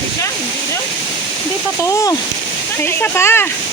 Marami siya, hindi daw. Hindi pa to. May isa pa.